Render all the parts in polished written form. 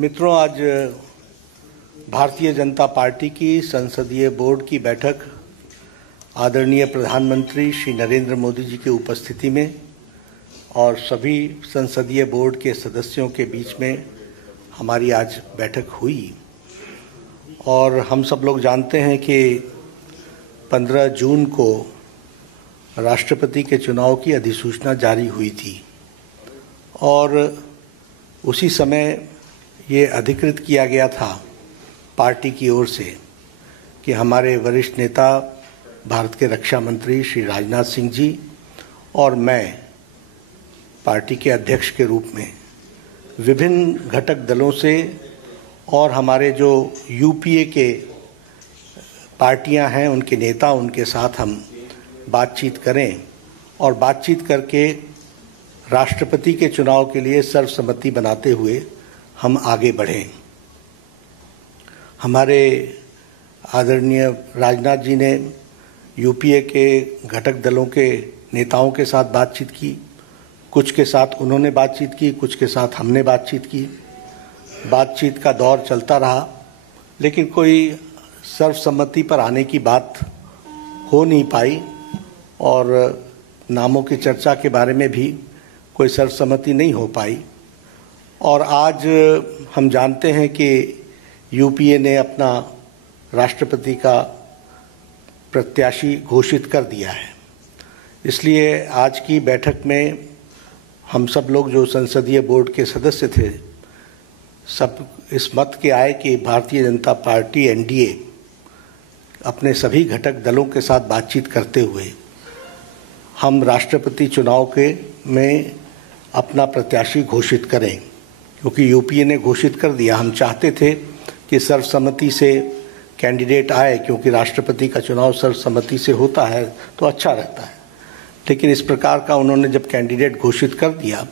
मित्रों, आज भारतीय जनता पार्टी की संसदीय बोर्ड की बैठक आदरणीय प्रधानमंत्री श्री नरेंद्र मोदी जी की उपस्थिति में और सभी संसदीय बोर्ड के सदस्यों के बीच में हमारी आज बैठक हुई। और हम सब लोग जानते हैं कि 15 जून को राष्ट्रपति के चुनाव की अधिसूचना जारी हुई थी और उसी समय ये अधिकृत किया गया था पार्टी की ओर से कि हमारे वरिष्ठ नेता भारत के रक्षा मंत्री श्री राजनाथ सिंह जी और मैं पार्टी के अध्यक्ष के रूप में विभिन्न घटक दलों से और हमारे जो यूपीए के पार्टियां हैं उनके नेता उनके साथ हम बातचीत करें और बातचीत करके राष्ट्रपति के चुनाव के लिए सर्वसम्मति बनाते हुए हम आगे बढ़ें। हमारे आदरणीय राजनाथ जी ने यूपीए के घटक दलों के नेताओं के साथ बातचीत की, कुछ के साथ उन्होंने बातचीत की, कुछ के साथ हमने बातचीत की। बातचीत का दौर चलता रहा, लेकिन कोई सर्वसम्मति पर आने की बात हो नहीं पाई और नामों की चर्चा के बारे में भी कोई सर्वसम्मति नहीं हो पाई। और आज हम जानते हैं कि यूपीए ने अपना राष्ट्रपति का प्रत्याशी घोषित कर दिया है। इसलिए आज की बैठक में हम सब लोग जो संसदीय बोर्ड के सदस्य थे, सब इस मत के आए कि भारतीय जनता पार्टी एनडीए अपने सभी घटक दलों के साथ बातचीत करते हुए हम राष्ट्रपति चुनाव में अपना प्रत्याशी घोषित करें, क्योंकि यूपीए ने घोषित कर दिया। हम चाहते थे कि सर्वसम्मति से कैंडिडेट आए, क्योंकि राष्ट्रपति का चुनाव सर्वसम्मति से होता है तो अच्छा रहता है। लेकिन इस प्रकार का उन्होंने जब कैंडिडेट घोषित कर दिया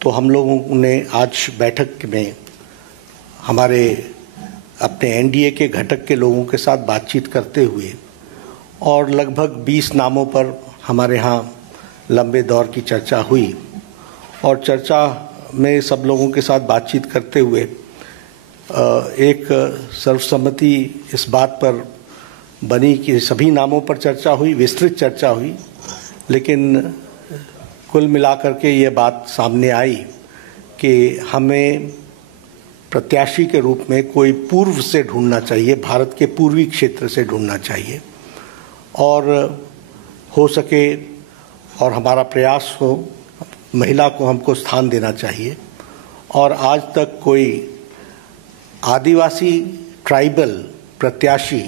तो हम लोगों ने आज बैठक में हमारे अपने एनडीए के घटक के लोगों के साथ बातचीत करते हुए और लगभग 20 नामों पर हमारे यहाँ लंबे दौर की चर्चा हुई और चर्चा में सब लोगों के साथ बातचीत करते हुए एक सर्वसम्मति इस बात पर बनी कि सभी नामों पर चर्चा हुई, विस्तृत चर्चा हुई, लेकिन कुल मिलाकर के ये बात सामने आई कि हमें प्रत्याशी के रूप में कोई पूर्व से ढूंढना चाहिए, भारत के पूर्वी क्षेत्र से ढूंढना चाहिए और हो सके और हमारा प्रयास हो महिला को हमको स्थान देना चाहिए। और आज तक कोई आदिवासी ट्राइबल प्रत्याशी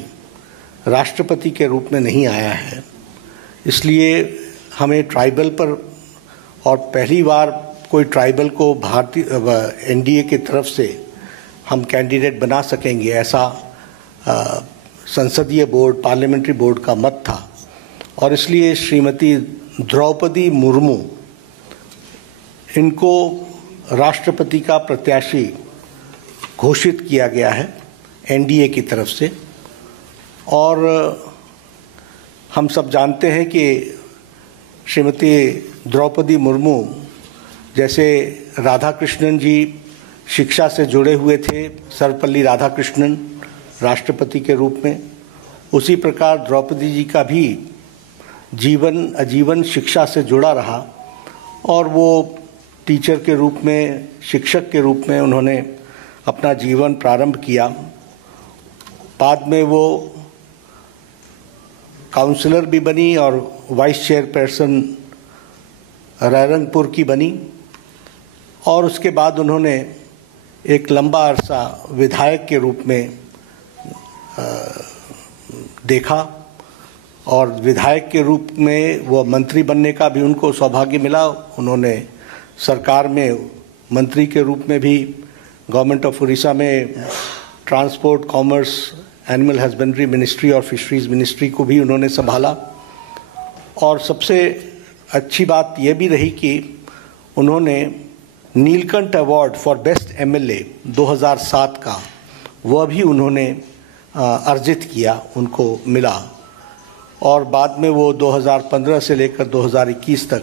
राष्ट्रपति के रूप में नहीं आया है, इसलिए हमें ट्राइबल पर और पहली बार कोई ट्राइबल को भारतीय एनडीए की तरफ से हम कैंडिडेट बना सकेंगे, ऐसा संसदीय बोर्ड पार्लियामेंट्री बोर्ड का मत था। और इसलिए श्रीमती द्रौपदी मुर्मू इनको राष्ट्रपति का प्रत्याशी घोषित किया गया है एनडीए की तरफ से। और हम सब जानते हैं कि श्रीमती द्रौपदी मुर्मू जैसे राधाकृष्णन जी शिक्षा से जुड़े हुए थे, सर्वपल्ली राधाकृष्णन राष्ट्रपति के रूप में, उसी प्रकार द्रौपदी जी का भी जीवन आजीवन शिक्षा से जुड़ा रहा और वो टीचर के रूप में, शिक्षक के रूप में उन्होंने अपना जीवन प्रारंभ किया। बाद में वो काउंसलर भी बनी और वाइस चेयरपर्सन रायरंगपुर की बनी और उसके बाद उन्होंने एक लंबा अरसा विधायक के रूप में देखा और विधायक के रूप में वो मंत्री बनने का भी उनको सौभाग्य मिला। उन्होंने सरकार में मंत्री के रूप में भी गवर्नमेंट ऑफ उड़ीसा में transport, commerce, animal husbandry ministry और फिशरीज मिनिस्ट्री को भी उन्होंने संभाला। और सबसे अच्छी बात यह भी रही कि उन्होंने Neelkanth award for best MLA 2007 का वह भी उन्होंने अर्जित किया, उनको मिला। और बाद में वो 2015 से लेकर 2021 तक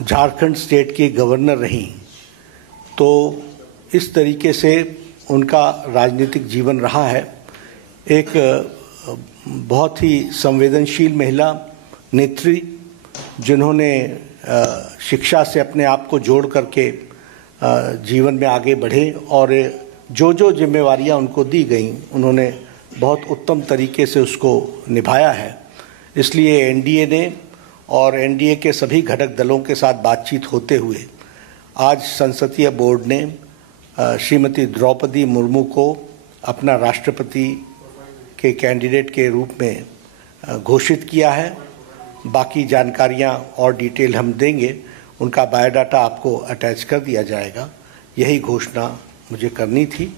झारखंड स्टेट की गवर्नर रहीं। तो इस तरीके से उनका राजनीतिक जीवन रहा है। एक बहुत ही संवेदनशील महिला नेत्री, जिन्होंने शिक्षा से अपने आप को जोड़ करके जीवन में आगे बढ़े और जो जो जिम्मेवारियां उनको दी गई उन्होंने बहुत उत्तम तरीके से उसको निभाया है। इसलिए एनडीए ने और एनडीए के सभी घटक दलों के साथ बातचीत होते हुए आज संसदीय बोर्ड ने श्रीमती द्रौपदी मुर्मू को अपना राष्ट्रपति के कैंडिडेट के रूप में घोषित किया है। बाकी जानकारियां और डिटेल हम देंगे, उनका बायोडाटा आपको अटैच कर दिया जाएगा। यही घोषणा मुझे करनी थी।